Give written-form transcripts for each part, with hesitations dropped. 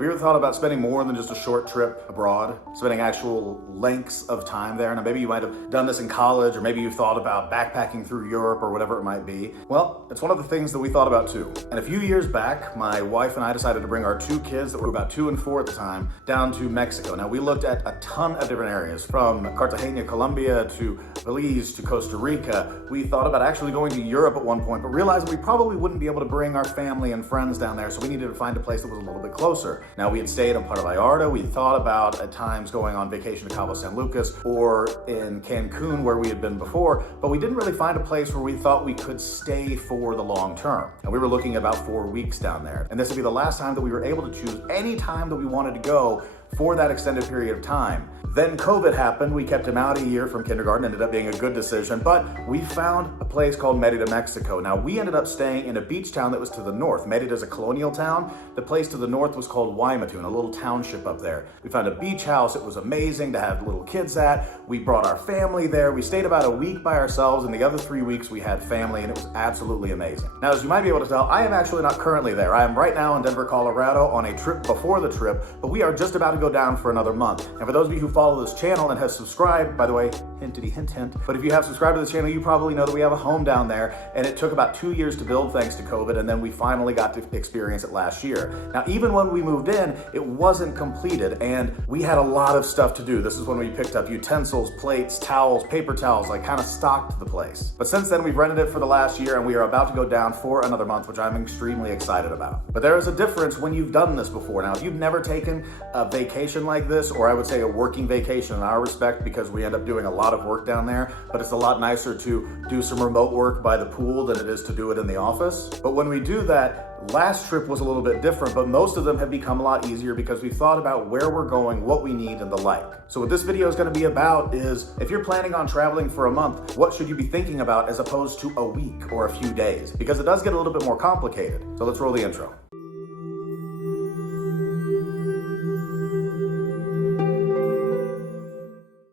Have you ever thought about spending more than just a short trip abroad? Spending actual lengths of time there? Now, maybe you might have done this in college, or maybe you've thought about backpacking through Europe or whatever it might be. Well, it's one of the things that we thought about too. And a few years back, my wife and I decided to bring our two kids that were about 2 and 4 at the time down to Mexico. Now, we looked at a ton of different areas, from Cartagena, Colombia, to Belize, to Costa Rica. We thought about actually going to Europe at one point, but realized we probably wouldn't be able to bring our family and friends down there, so we needed to find a place that was a little bit closer. Now, we had stayed on part of Vallarta. We thought about at times going on vacation to Cabo San Lucas or in Cancun, where we had been before, but we didn't really find a place where we thought we could stay for the long term. And we were looking at about 4 weeks down there. And this would be the last time that we were able to choose any time that we wanted to go for that extended period of time. Then COVID happened. We kept him out a year from kindergarten, ended up being a good decision, but we found a place called Merida, Mexico. Now, we ended up staying in a beach town that was to the north. Merida is a colonial town. The place to the north was called Guaymatún, a little township up there. We found a beach house. It was amazing to have little kids at. We brought our family there. We stayed about a week by ourselves, and the other 3 weeks we had family, and it was absolutely amazing. Now, as you might be able to tell, I am actually not currently there. I am right now in Denver, Colorado on a trip before the trip, but we are just about to go down for another month. And for those of you who follow this channel and have subscribed, by the way, hintity hint hint, but if you have subscribed to this channel, you probably know that we have a home down there, and it took about 2 years to build thanks to COVID, and then we finally got to experience it last year. Now, even when we moved in, it wasn't completed, and we had a lot of stuff to do. This is when we picked up utensils, plates, towels, paper towels, like kind of stocked the place. But since then, we've rented it for the last year, and we are about to go down for another month, which I'm extremely excited about. But there is a difference when you've done this before. Now, if you've never taken a vacation like this, or I would say a working vacation in our respect, because we end up doing a lot of work down there, but it's a lot nicer to do some remote work by the pool than it is to do it in the office. But when we do that, last trip was a little bit different, but most of them have become a lot easier because we've thought about where we're going, what we need, and the like. So what this video is going to be about is, if you're planning on traveling for a month, what should you be thinking about as opposed to a week or a few days? Because it does get a little bit more complicated. So let's roll the intro.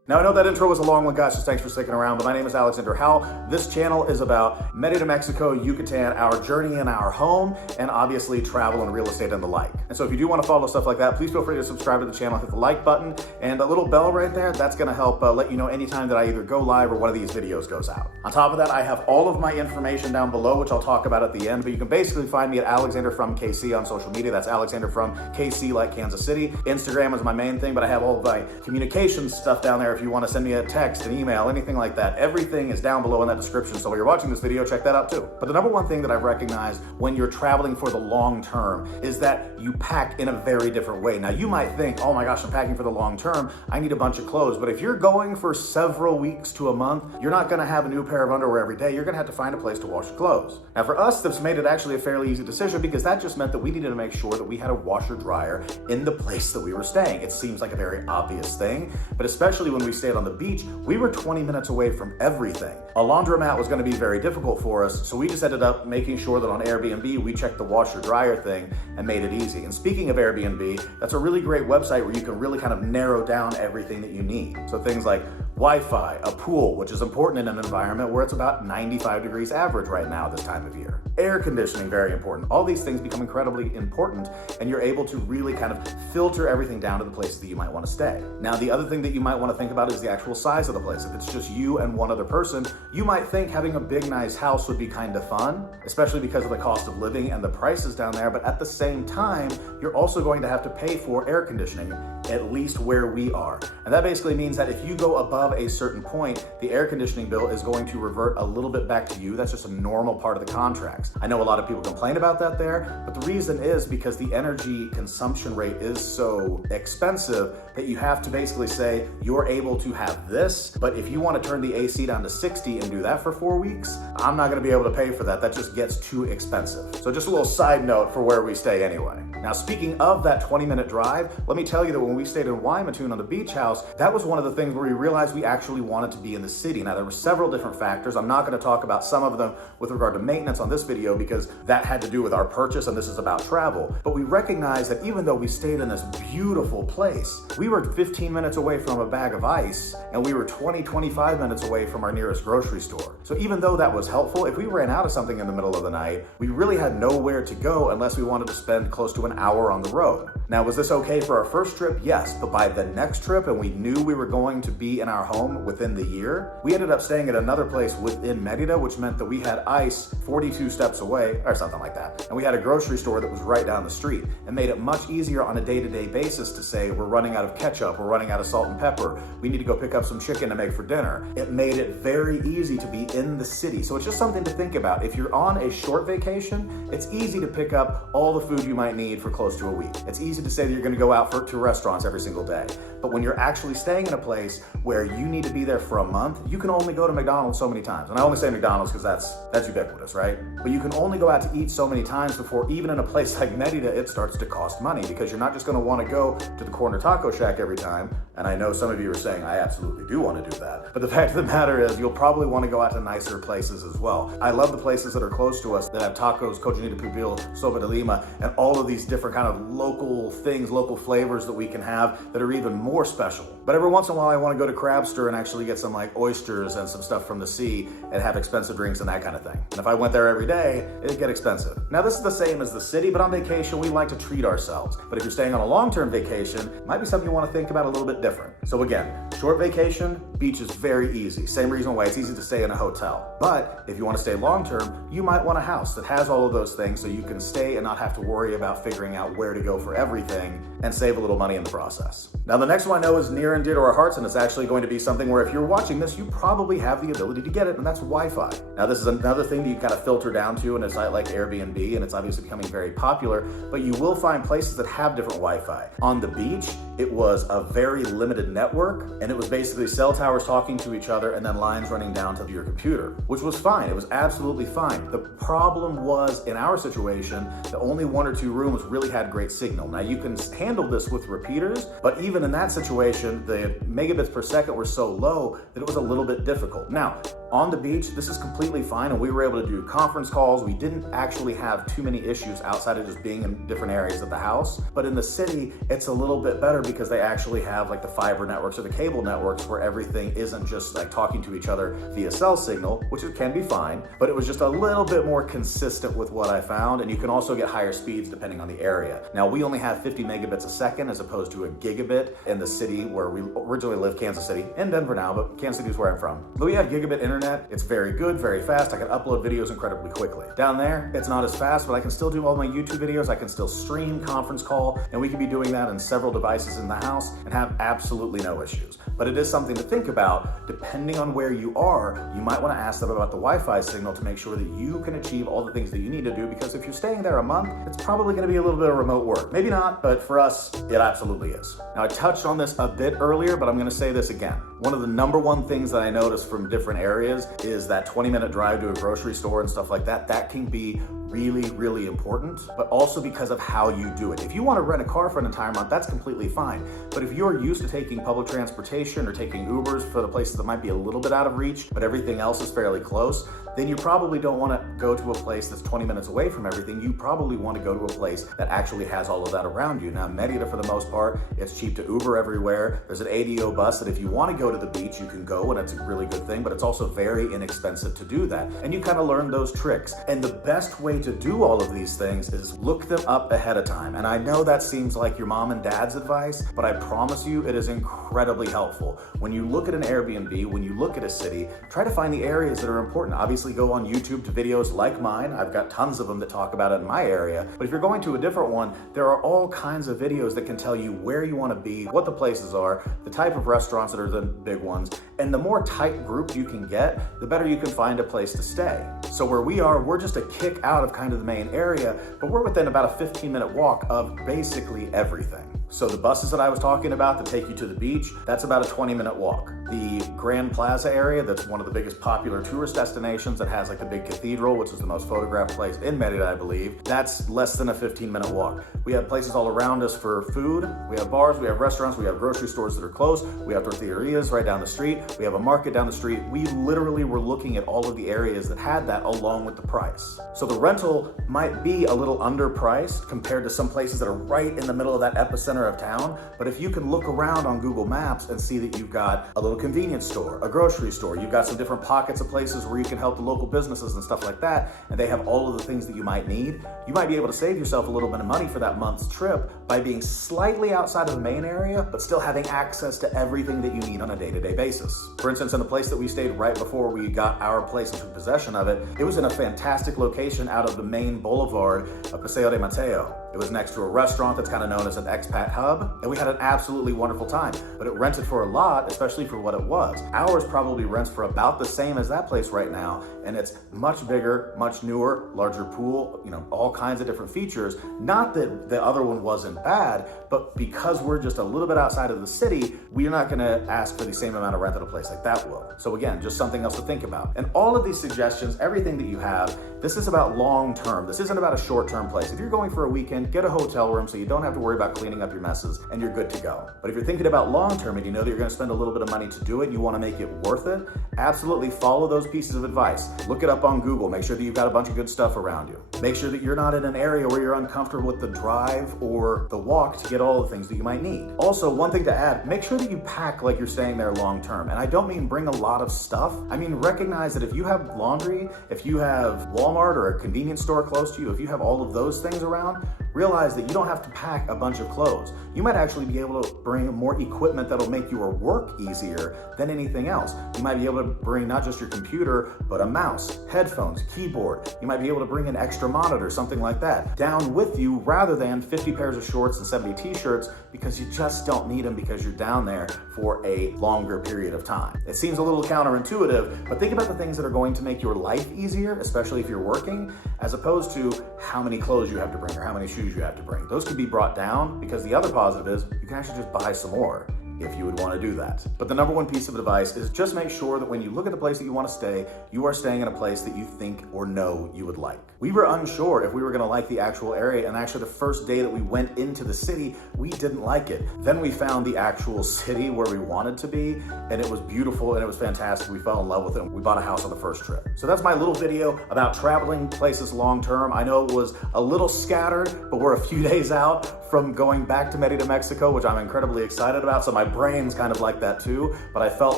Now, I know that intro was a long one, guys, so thanks for sticking around, but my name is Alexander Howell. This channel is about Merida, Mexico, Yucatan, our journey in our home, and obviously travel and real estate and the like. And so if you do want to follow stuff like that, please feel free to subscribe to the channel, hit the like button, and the little bell right there, that's going to help let you know anytime that I either go live or one of these videos goes out. On top of that, I have all of my information down below, which I'll talk about at the end, but you can basically find me at Alexander from KC on social media. That's Alexander from KC, like Kansas City. Instagram is my main thing, but I have all of my communications stuff down there. If you want to send me a text, an email, anything like that, everything is down below in that description. So while you're watching this video, check that out too. But the number one thing that I've recognized when you're traveling for the long term is that you pack in a very different way. Now, you might think, oh my gosh, I'm packing for the long term, I need a bunch of clothes. But if you're going for several weeks to a month, you're not going to have a new pair of underwear every day. You're going to have to find a place to wash your clothes. Now, for us, this made it actually a fairly easy decision, because that just meant that we needed to make sure that we had a washer dryer in the place that we were staying. It seems like a very obvious thing, but especially when we stayed on the beach, we were 20 minutes away from everything. A laundromat was going to be very difficult for us, so we just ended up making sure that on Airbnb, we checked the washer dryer thing and made it easy. And speaking of Airbnb, that's a really great website where you can really kind of narrow down everything that you need. So things like Wi-Fi, a pool, which is important in an environment where it's about 95 degrees average right now this time of year. Air conditioning, very important. All these things become incredibly important, and you're able to really kind of filter everything down to the places that you might want to stay. Now, the other thing that you might want to think about is the actual size of the place. If it's just you and one other person, you might think having a big, nice house would be kind of fun, especially because of the cost of living and the prices down there. But at the same time, you're also going to have to pay for air conditioning, at least where we are. And that basically means that if you go above a certain point, the air conditioning bill is going to revert a little bit back to you. That's just a normal part of the contracts. I know a lot of people complain about that there, but the reason is because the energy consumption rate is so expensive that you have to basically say you're able to have this, but if you want to turn the AC down to 60 and do that for 4 weeks, I'm not going to be able to pay for that. That just gets too expensive. So just a little side note for where we stay anyway. Now, speaking of that 20-minute drive, let me tell you that when we stayed in Guaymatún on the beach house, that was one of the things where we realized we actually wanted to be in the city. Now, there were several different factors. I'm not going to talk about some of them with regard to maintenance on this video because that had to do with our purchase and this is about travel. But we recognized that even though we stayed in this beautiful place, we were 15 minutes away from a bag of ice and we were 25 minutes away from our nearest grocery store. So even though that was helpful, if we ran out of something in the middle of the night, we really had nowhere to go unless we wanted to spend close to an hour on the road. Now, was this okay for our first trip? Yes, but by the next trip, and we knew we were going to be in our home within the year, we ended up staying at another place within Merida, which meant that we had ice 42 steps away, or something like that. And we had a grocery store that was right down the street. It made it much easier on a day-to-day basis to say, we're running out of ketchup, we're running out of salt and pepper, we need to go pick up some chicken to make for dinner. It made it very easy to be in the city. So it's just something to think about. If you're on a short vacation, it's easy to pick up all the food you might need for close to a week. It's easy to say that you're going to go out to restaurants every single day. But when you're actually staying in a place where you need to be there for a month, you can only go to McDonald's so many times. And I only say McDonald's because that's ubiquitous, right? But you can only go out to eat so many times before even in a place like Merida, it starts to cost money because you're not just going to want to go to the corner taco shack every time. And I know some of you are saying, I absolutely do want to do that. But the fact of the matter is you'll probably want to go out to nicer places as well. I love the places that are close to us that have tacos, cochinita pibil, sopa de lima, and all of these different kind of local things, local flavors that we can have that are even more special. But every once in a while, I want to go to Crabster and actually get some like oysters and some stuff from the sea and have expensive drinks and that kind of thing. And if I went there every day, it'd get expensive. Now, this is the same as the city, but on vacation, we like to treat ourselves. But if you're staying on a long-term vacation, it might be something you want to think about a little bit different. So again, short vacation, beach is very easy. Same reason why it's easy to stay in a hotel. But if you want to stay long-term, you might want a house that has all of those things so you can stay and not have to worry about figuring out where to go for everything and save a little money in the process. Now, the next one I know is near and dear to our hearts, and it's actually going to be something where if you're watching this, you probably have the ability to get it, and that's Wi-Fi. Now, this is another thing that you kind of filter down to in a site like Airbnb, and it's obviously becoming very popular, but you will find places that have different Wi-Fi. On the beach, it was a very limited network, and it was basically cell towers talking to each other and then lines running down to your computer, which was fine. It was absolutely fine. The problem was, in our situation, that only one or two rooms really had great signal. Now, you can handle this with repeaters, but even in that situation, the megabits per second were so low that it was a little bit difficult. Now, on the beach, this is completely fine, and we were able to do conference calls. We didn't actually have too many issues outside of just being in different areas of the house. But in the city, it's a little bit better because they actually have like the fiber networks or the cable networks where everything isn't just like talking to each other via cell signal, which it can be fine, but it was just a little bit more consistent with what I found. And you can also get higher speeds depending on the area. Now, we only have 50 megabits a second as opposed to a gigabit in the city where we originally lived, Kansas City, in Denver now, but Kansas City is where I'm from. But we have gigabit internet. It's very good, very fast. I can upload videos incredibly quickly. Down there, it's not as fast, but I can still do all my YouTube videos. I can still stream, conference call, and we can be doing that in several devices in the house and have absolutely no issues. But it is something to think about. Depending on where you are, you might want to ask them about the Wi-Fi signal to make sure that you can achieve all the things that you need to do, because if you're staying there a month, it's probably going to be a little bit of remote work. Maybe not, but for us, it absolutely is. Now, I touched on this a bit earlier, but I'm going to say this again. One of the number one things that I noticed from different areas is that 20-minute drive to a grocery store and stuff like that. That can be really, really important, but also because of how you do it. If you want to rent a car for an entire month, that's completely fine. But if you're used to taking public transportation or taking Ubers for the places that might be a little bit out of reach, but everything else is fairly close, then you probably don't want to go to a place that's 20 minutes away from everything. You probably want to go to a place that actually has all of that around you. Now, Merida, for the most part, it's cheap to Uber everywhere. There's an ADO bus that if you want to go to the beach, you can go, and it's a really good thing, but it's also very inexpensive to do that. And you kind of learn those tricks. And the best way to do all of these things is look them up ahead of time. And I know that seems like your mom and dad's advice, but I promise you it is incredibly helpful. When you look at an Airbnb, when you look at a city, try to find the areas that are important. Obviously, go on YouTube to videos like mine. I've got tons of them that talk about it in my area. But if you're going to a different one, there are all kinds of videos that can tell you where you want to be, what the places are, the type of restaurants that are the big ones. And the more tight group you can get, the better you can find a place to stay. So where we are, we're just a kick out of kind of the main area, but we're within about a 15-minute walk of basically everything. So the buses that I was talking about that take you to the beach, that's about a 20-minute walk. The Grand Plaza area, that's one of the biggest popular tourist destinations that has like the big cathedral, which is the most photographed place in Merida, I believe. That's less than a 15-minute walk. We have places all around us for food. We have bars, we have restaurants, we have grocery stores that are close. We have tortillerias right down the street. We have a market down the street. We literally were looking at all of the areas that had that along with the price. So the rental might be a little underpriced compared to some places that are right in the middle of that epicenter of town. But if you can look around on Google Maps and see that you've got a little convenience store, a grocery store, you've got some different pockets of places where you can help the local businesses and stuff like that, and they have all of the things that you might need, you might be able to save yourself a little bit of money for that month's trip by being slightly outside of the main area, but still having access to everything that you need on a day-to-day basis. For instance, in the place that we stayed right before we got our place and took possession of it, it was in a fantastic location out of the main boulevard of Paseo de Mateo. It was next to a restaurant that's kind of known as an expat hub, and we had an absolutely wonderful time. But it rented for a lot, especially for what it was. Ours probably rents for about the same as that place right now, and it's much bigger, much newer, larger pool, all kinds of different features. Not that the other one wasn't bad, but because we're just a little bit outside of the city, we're not gonna ask for the same amount of rent that a place like that will. So again, just something else to think about. And all of these suggestions, everything that you have, this is about long term. This isn't about a short term place. If you're going for a weekend, get a hotel room so you don't have to worry about cleaning up your messes and you're good to go. But if you're thinking about long term and you know that you're gonna spend a little bit of money to do it and you wanna make it worth it, absolutely follow those pieces of advice. Look it up on Google. Make sure that you've got a bunch of good stuff around you. Make sure that you're not in an area where you're uncomfortable with the drive or the walk to get all the things that you might need. Also, one thing to add, make sure that you pack like you're staying there long term. And I don't mean bring a lot of stuff. I mean, recognize that if you have laundry, if you have Walmart or a convenience store close to you, if you have all of those things around, realize that you don't have to pack a bunch of clothes. You might actually be able to bring more equipment that'll make your work easier than anything else. You might be able to bring not just your computer, but a mouse, headphones, keyboard. You might be able to bring an extra monitor, something like that, down with you rather than 50 pairs of shorts and 70 t-shirts because you just don't need them because you're down there for a longer period of time. It seems a little counterintuitive, but think about the things that are going to make your life easier, especially if you're working, as opposed to how many clothes you have to bring or how many shoes you have to bring. Those can be brought down because the other positive is you can actually just buy some more if you would want to do that. But the number one piece of advice is just make sure that when you look at the place that you want to stay, you are staying in a place that you think or know you would like. We were unsure if we were going to like the actual area, and actually the first day that we went into the city, we didn't like it. Then we found the actual city where we wanted to be, and it was beautiful and it was fantastic. We fell in love with it. We bought a house on the first trip. So that's my little video about traveling places long term. I know it was a little scattered, but we're a few days out from going back to Merida, Mexico, which I'm incredibly excited about. So my brain's kind of like that too, but I felt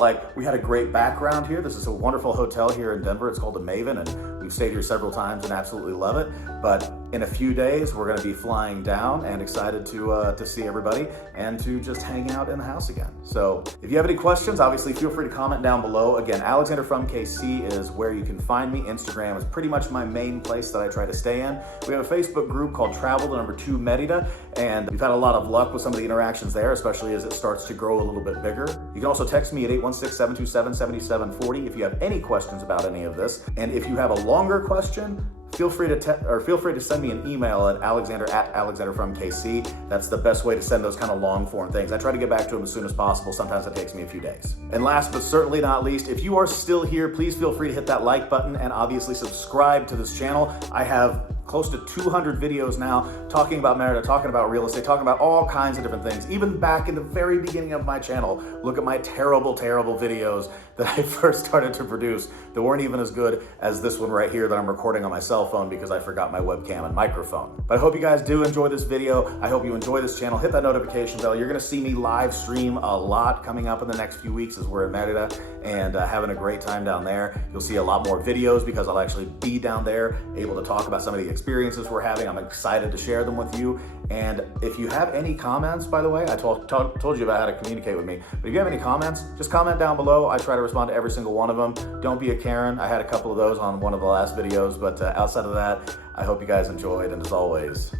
like we had a great background here. This is a wonderful hotel here in Denver. It's called the Maven, and we've stayed here several times and absolutely love it. But in a few days, we're gonna be flying down and excited to see everybody and to just hang out in the house again. So if you have any questions, obviously feel free to comment down below. Again, Alexander from KC is where you can find me. Instagram is pretty much my main place that I try to stay in. We have a Facebook group called Travel2 Merida, and we've had a lot of luck with some of the interactions there, especially as it starts to grow a little bit bigger. You can also text me at 816-727-7740 if you have any questions about any of this. And if you have a longer question, feel free to send me an email at alexander@alexanderfromkc. That's the best way to send those kind of long form things. I try to get back to them as soon as possible. Sometimes it takes me a few days. And last but certainly not least, if you are still here, please feel free to hit that like button and obviously subscribe to this channel. I have close to 200 videos now talking about Merida, talking about real estate, talking about all kinds of different things. Even back in the very beginning of my channel, look at my terrible videos that I first started to produce that weren't even as good as this one right here that I'm recording on my cell phone because I forgot my webcam and microphone. But I hope you guys do enjoy this video. I hope you enjoy this channel. Hit that notification bell. You're gonna see me live stream a lot coming up in the next few weeks as we're in Merida and having a great time down there. You'll see a lot more videos because I'll actually be down there able to talk about some of the experiences we're having. I'm excited to share them with you. And if you have any comments, by the way, I told you about how to communicate with me, but if you have any comments, just comment down below. I try to respond to every single one of them. Don't be a Karen. I had a couple of those on one of the last videos, but outside of that, I hope you guys enjoyed, and as always,